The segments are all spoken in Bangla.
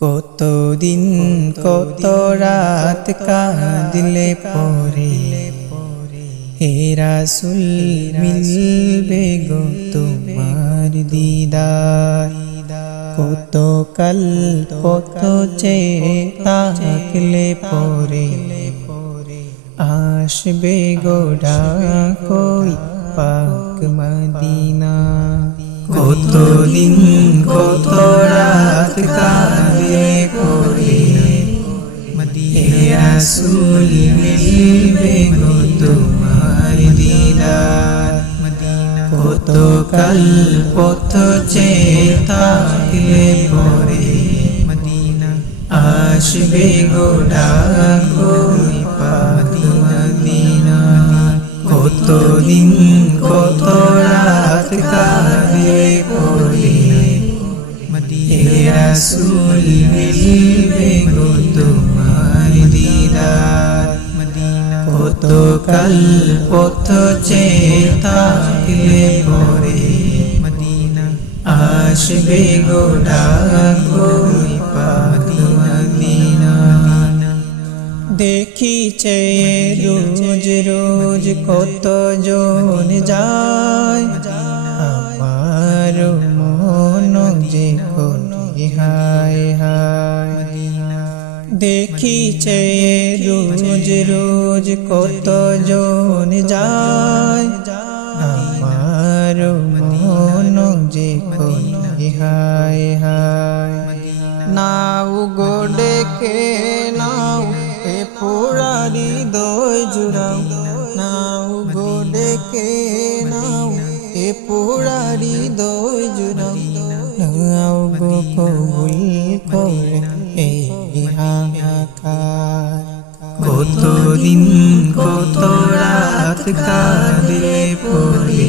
কতদিন, কত রাত কাঁদলে পরে? হে রাসুল, মিলবে গো তোমার দিদার। কত কাল, কত চেয়ে তাকলে পরে? আসবে গোডা কই পাক মদিনা। কতদিন, কত রাত কাঁদে রাসূল মিলবে গো তোমার দিদার কত কাল পথ চেতাকলে পরে মদিনা আসবে গোডা কই পাক মদিনা কতদিন কত রাত কাঁদে পরে মদিনা রাসূল মিলবে গো মদিনা কত কাল পথ চেতাকলে পরে মদিনা আসবে গোডা কই মদিনা। দেখিছে রোজ রোজ কত জন যায়। আমার মন যে কোটি হায়। হায় দেখিছে রোজ রোজ কত জন যায়। আমার মন হায় হায়। নাও গো ডেকে, নাও এ পুরারি দই জুড়াও। নাও গো ডেকে, নাও এ জুড়াও নাও গো কবুল করে হাহাকার কতদিন কত রাত কাঁদে পড়ে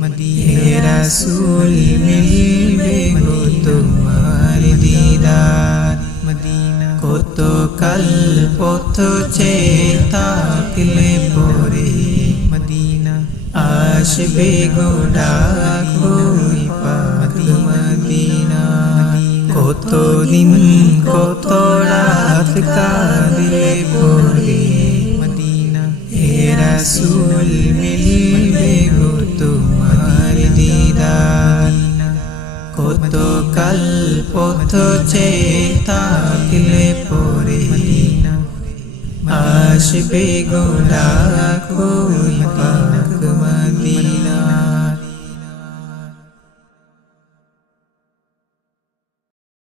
মদিয়ে রাসূল মিলবে গো তোমার দিদার মদিনা কত কাল পথ চেতাকলে পরে মদিনা আসবে গোডা কই কতদিন, কত রাত কাঁদলে পরে মদিনা হে রাসূল, মিলবে গো তোমার দিদার। কত কাল পথ চেতাকলে পরে মদিনা আসবে কই পা